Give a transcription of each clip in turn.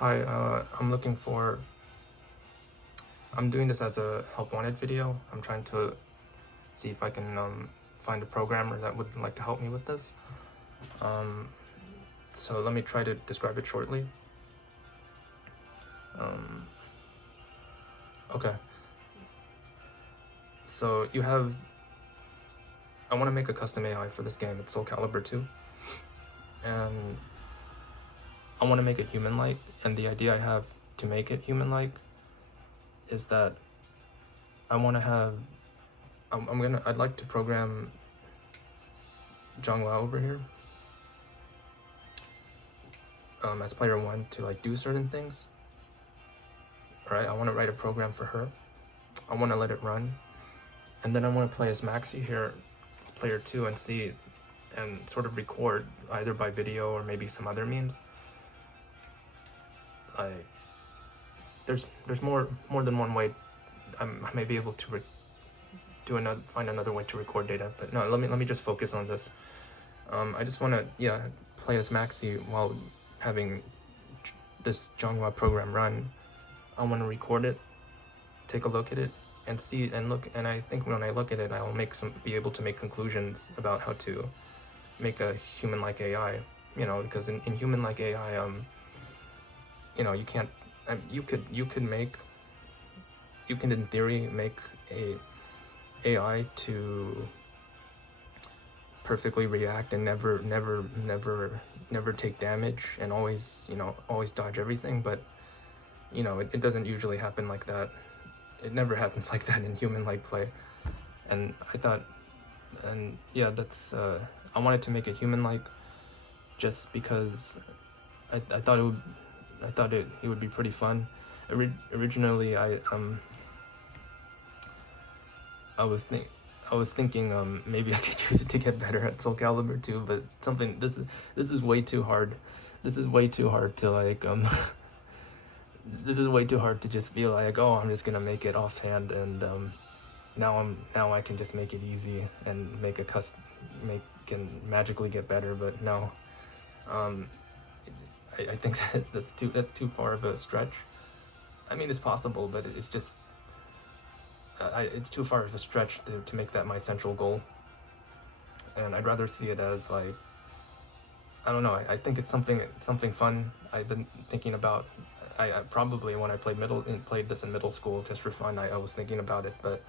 Hi, I'm doing this as a help wanted video. I'm trying to see if I can find a programmer that would like to help me with this. So let me try to describe it shortly. Okay. So I want to make a custom AI for this game. It's Calibur 2. And I want to make it human-like. And the idea I have to make it human-like is that I want to have, I'd like to program Zhonghua over here as player 1 to like do certain things. Right? I want to write a program for her. I want to let it run. And then I want to play as Maxi here as player 2 and see and sort of record either by video or maybe some other means. Like there's more than one way. I may be able to find another way to record data, but no, let me just focus on this. I just want to play as Maxi while having this Zhonghua program run. I want to record it, take a look at it, and see and look. And I think when I look at it, I will be able to make conclusions about how to make a human-like AI. You know, because in human-like AI, you know, you can't. You could in theory make a AI to perfectly react and never take damage and always dodge everything, but you know, it doesn't usually happen like that. It never happens like that in human-like play. And I thought, and yeah, that's I wanted to make it human-like just because I thought it would be pretty fun. Originally I was thinking maybe I could use it to get better at Soul Calibur 2, but this is way too hard. This is way too hard to like this is way too hard to just be like, oh, I'm just gonna make it offhand, and now I can just make it easy and can magically get better. But no, I think that's too far of a stretch. I mean, it's possible, but it's just it's too far of a stretch to make that my central goal. And I'd rather see it as like, I don't know. I think it's something fun. I've been thinking about. I probably when I played this in middle school just for fun. I was thinking about it, but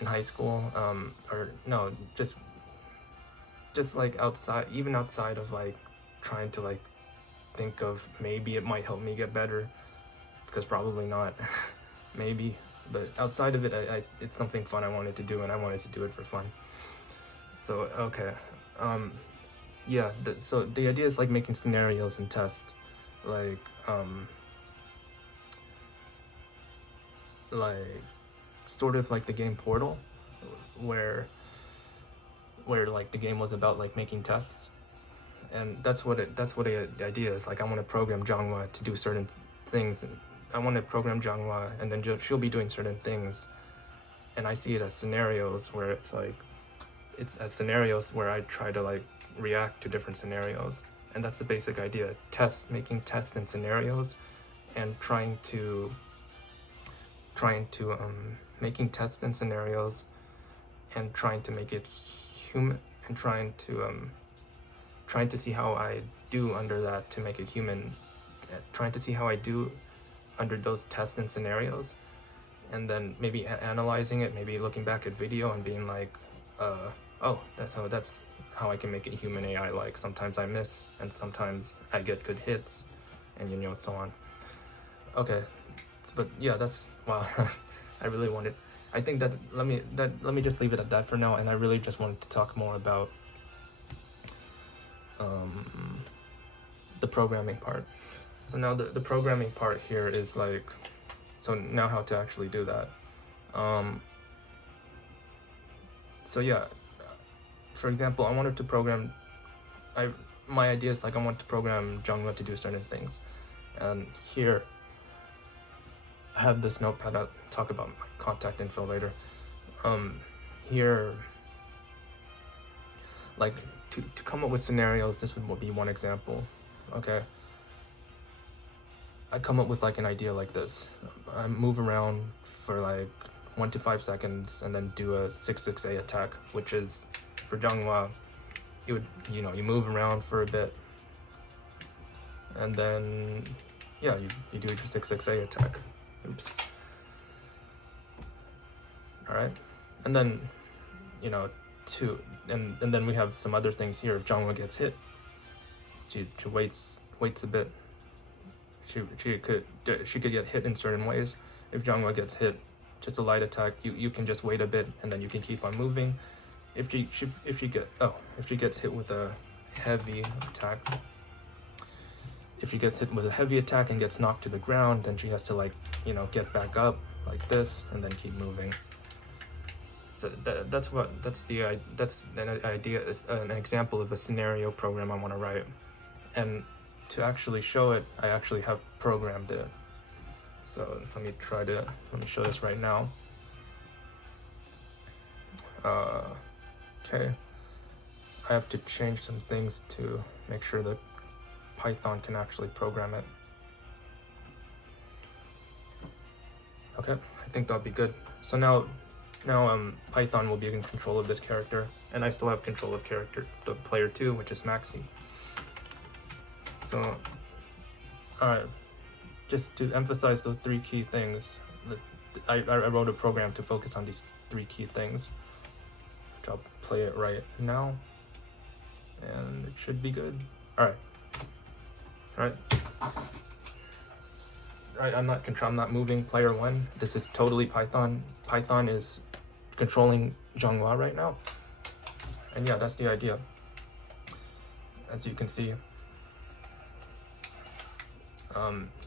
in high school, or no, just like even outside of like trying to like think of maybe it might help me get better, because probably not, maybe. But outside of it, it's something fun I wanted to do, and I wanted to do it for fun. So okay, yeah. So the idea is like making scenarios and tests, like sort of like the game Portal, where like the game was about like making tests, and that's what the idea is. Like I want to program Zhonghua to do certain things, and I want to program Zhonghua, and then she'll be doing certain things, and I see it as scenarios where I try to like react to different scenarios, and that's the basic idea. Making tests and scenarios, and making tests and scenarios, and trying to make it human, and trying to see how I do under that to make it human, trying to see how I do under those tests and scenarios, and then maybe analyzing it, maybe looking back at video and being like, oh, that's how I can make it human AI. Like sometimes I miss, and sometimes I get good hits, and so on. Okay, but yeah, that's wow. I really wanted. I think that let me just leave it at that for now, and I really just wanted to talk more about the programming part. So now the programming part here is like, so now how to actually do that. So yeah, for example, I wanted to program, my idea is like I want to program Zhonghua to do certain things, and here I have this notepad. I'll talk about my contact info later. Here, like to come up with scenarios, this would be one example. Okay. I come up with like an idea like this. I move around for like 1 to 5 seconds and then do a 6-6A attack, which is for Zhanghua, you would, you know, you move around for a bit and then yeah, you do your 6-6A attack. Oops. All right, and then, you know, and then we have some other things here. If Zhanghua gets hit, she waits a bit. She could get hit in certain ways. If Zhanghua gets hit, just a light attack, you can just wait a bit and then you can keep on moving. If she gets hit with a heavy attack, if she gets hit with a heavy attack and gets knocked to the ground, then she has to, like, you know, get back up like this and then keep moving. So that's an idea, an example of a scenario program I want to write. And to actually show it, I actually have programmed it. So let me show this right now. Okay, I have to change some things to make sure that Python can actually program it. Okay, I think that'll be good. So now Python will be in control of this character, and I still have control of the player 2, which is Maxi. So, alright, just to emphasize those 3 key things, I wrote a program to focus on these 3 key things, which I'll play it right now, and it should be good. Alright, I'm not moving player 1. This is totally Python. Python is controlling Zhanghua right now, and yeah, that's the idea. As you can see,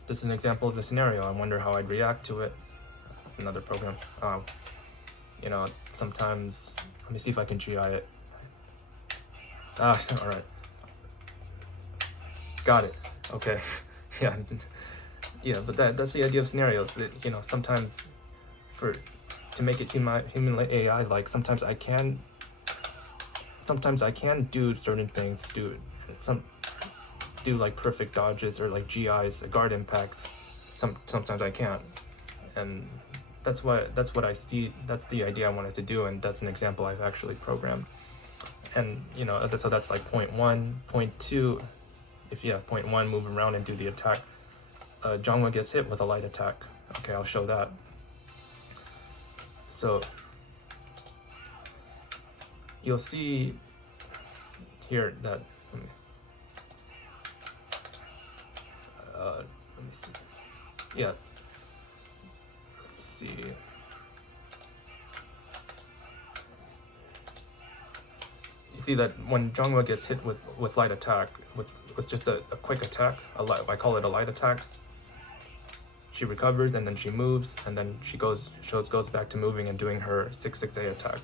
this is an example of a scenario. I wonder how I'd react to it. Another program. You know, sometimes, let me see if I can GI it. All right. Got it. Okay. Yeah. Yeah, but that's the idea of scenarios. That, you know, sometimes to make it human AI, like sometimes I can do certain things, do like perfect dodges or like GIs, guard impacts. Sometimes I can't, and that's what I see. That's the idea I wanted to do, and that's an example I've actually programmed. And you know, so that's like point 1, point 2. Point 1, move around and do the attack. Zhanghua gets hit with a light attack. Okay, I'll show that. So you'll see here that let me see. Yeah, let's see. You see that when Zhanghua gets hit with light attack, with just a quick attack, I call it a light attack, she recovers and then she moves and then she goes back to moving and doing her 6-6A attack.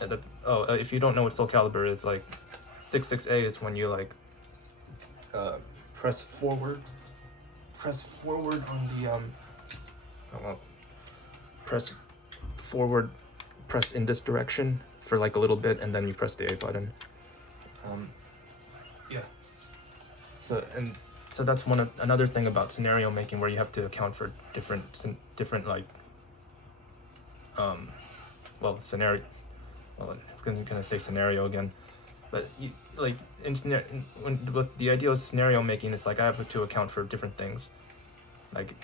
And if you don't know what Soul Calibur is, like 6-6A is when you like press forward on the press forward, press in this direction for like a little bit, and then you press the A button. Yeah. So that's another thing about scenario making, where you have to account for different like scenario. Well, I'm gonna say scenario again, but but the idea of scenario making is like I have to account for different things, like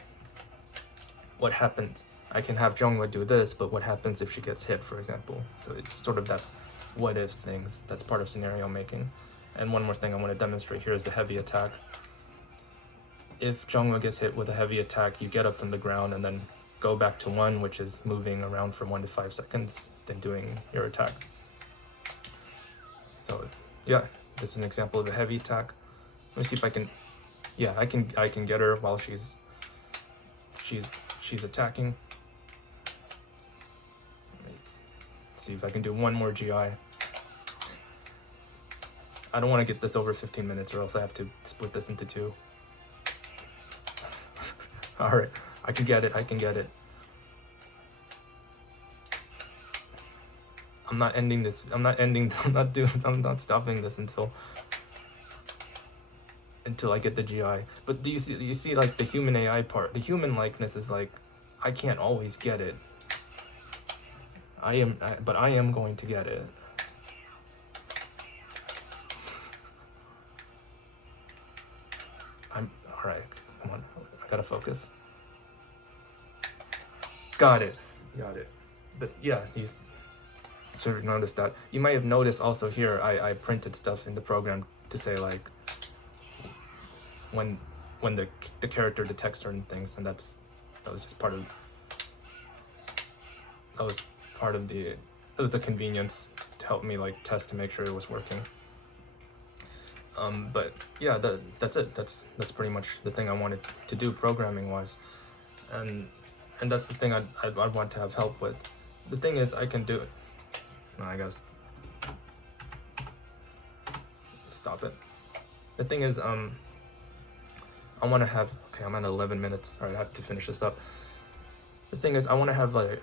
what happens. I can have Zhanghua do this, but what happens if she gets hit, for example? So it's sort of that what if things. That's part of scenario making. And one more thing I want to demonstrate here is the heavy attack. If Zhanghua gets hit with a heavy attack, you get up from the ground and then go back to 1, which is moving around for 1 to 5 seconds, then doing your attack. So yeah, this is an example of a heavy attack. Let me see if I can. Yeah, I can get her while she's attacking. Let me see if I can do one more GI. I don't want to get this over 15 minutes, or else I have to split this into 2. All right, I can get it. I'm not ending this. I'm not stopping this until. until I get the GI. But do you see like the human AI part? The human likeness is like, I can't always get it. But I am going to get it. All right, come on, I gotta focus. Got it. But yeah, you sort of noticed that. You might have noticed also here, I printed stuff in the program to say like, when the character detects certain things, and that was just part of, it was the convenience to help me like test to make sure it was working. But yeah, that's it. That's pretty much the thing I wanted to do programming wise, and that's the thing I want to have help with. The thing is, I can do it. No, I gotta stop it. The thing is, I want to have, okay, I'm at 11 minutes. All right, I have to finish this up. The thing is, I want to have like,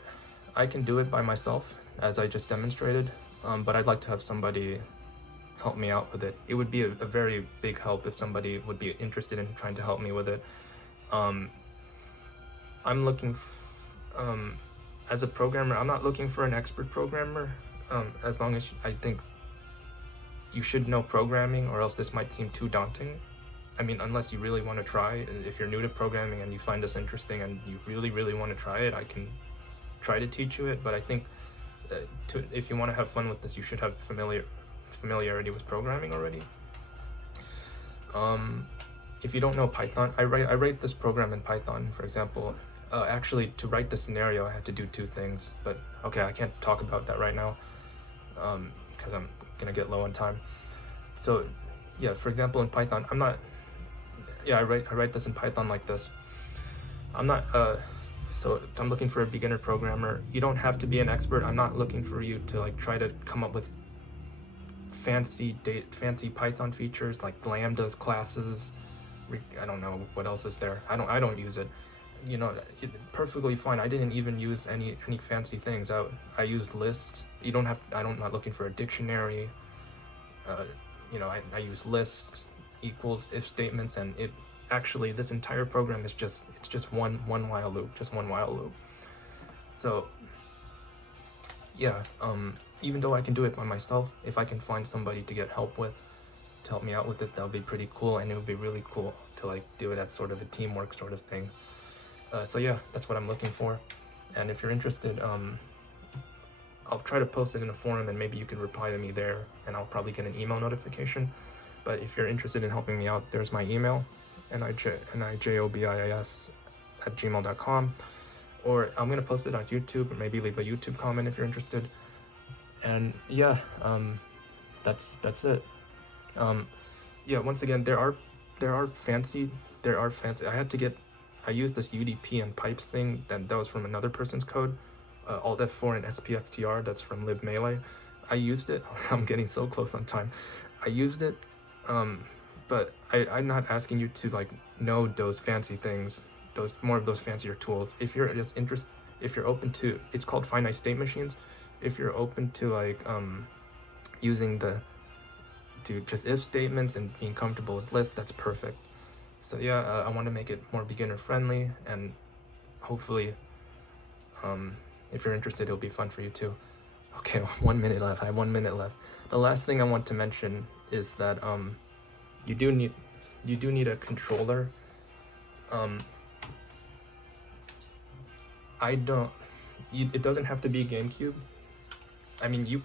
I can do it by myself, as I just demonstrated, but I'd like to have somebody help me out with it. It would be a very big help if somebody would be interested in trying to help me with it. I'm looking, as a programmer, I'm not looking for an expert programmer, as long as I think you should know programming, or else this might seem too daunting. I mean, unless you really want to try, if you're new to programming and you find this interesting and you really, really want to try it, I can try to teach you it, but I think if you want to have fun with this, you should have familiarity with programming already. If you don't know Python, I write this program in Python, for example. Actually, to write the scenario, I had to do two things, but okay, I can't talk about that right now, because I'm gonna get low on time. So yeah, for example, in Python, I write this in Python like this. So I'm looking for a beginner programmer. You don't have to be an expert. I'm not looking for you to like try to come up with fancy Python features like lambdas, classes. I don't know what else is there. I don't use it. You know, perfectly fine. I didn't even use any fancy things. I used lists. You don't have. I'm not looking for a dictionary. You know, I use lists, equals, if statements, and it actually, this entire program is just one while loop, So yeah, even though I can do it by myself, if I can find somebody to get help with, to help me out with it, that would be pretty cool, and it would be really cool to like do it as sort of a teamwork sort of thing. So yeah, that's what I'm looking for, and if you're interested, I'll try to post it in a forum, and maybe you can reply to me there, and I'll probably get an email notification. But if you're interested in helping me out, there's my email, nijobis@gmail.com, or I'm gonna post it on YouTube, or maybe leave a YouTube comment if you're interested. And yeah, that's it. Yeah, once again, there are fancy. I used this UDP and pipes thing, and that was from another person's code. Alt F4 and SPXTR, that's from libmelee. I used it. I'm getting so close on time. I used it, but I'm not asking you to like know those fancy things, more of those fancier tools. If you're just if you're open to, it's called finite state machines. If you're open to like using just if statements and being comfortable with lists, that's perfect. So yeah, I want to make it more beginner friendly, and hopefully, if you're interested, it'll be fun for you too. Okay, 1 minute left. I have 1 minute left. The last thing I want to mention is that you do need a controller. It doesn't have to be GameCube. I mean, you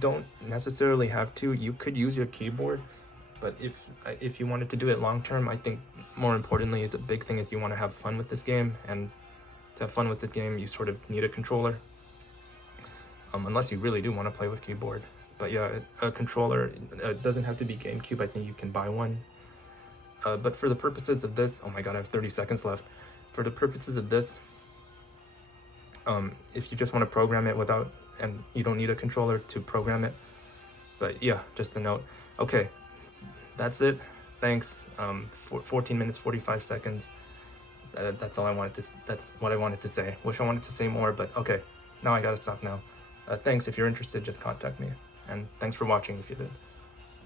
don't necessarily have to. You could use your keyboard, but if you wanted to do it long term, I think more importantly, the big thing is you want to have fun with this game, and to have fun with the game, you sort of need a controller. Unless you really do want to play with keyboard. But yeah, a controller, doesn't have to be GameCube. I think you can buy one. But for the purposes of this, oh my god, I have 30 seconds left. For the purposes of this, if you just want to program it and you don't need a controller to program it. But yeah, just a note. Okay, that's it. Thanks. 14 minutes, 45 seconds. That's all I wanted to. That's what I wanted to say. Wish I wanted to say more, but okay. Now I gotta stop now. Thanks. If you're interested, just contact me. And thanks for watching if you did.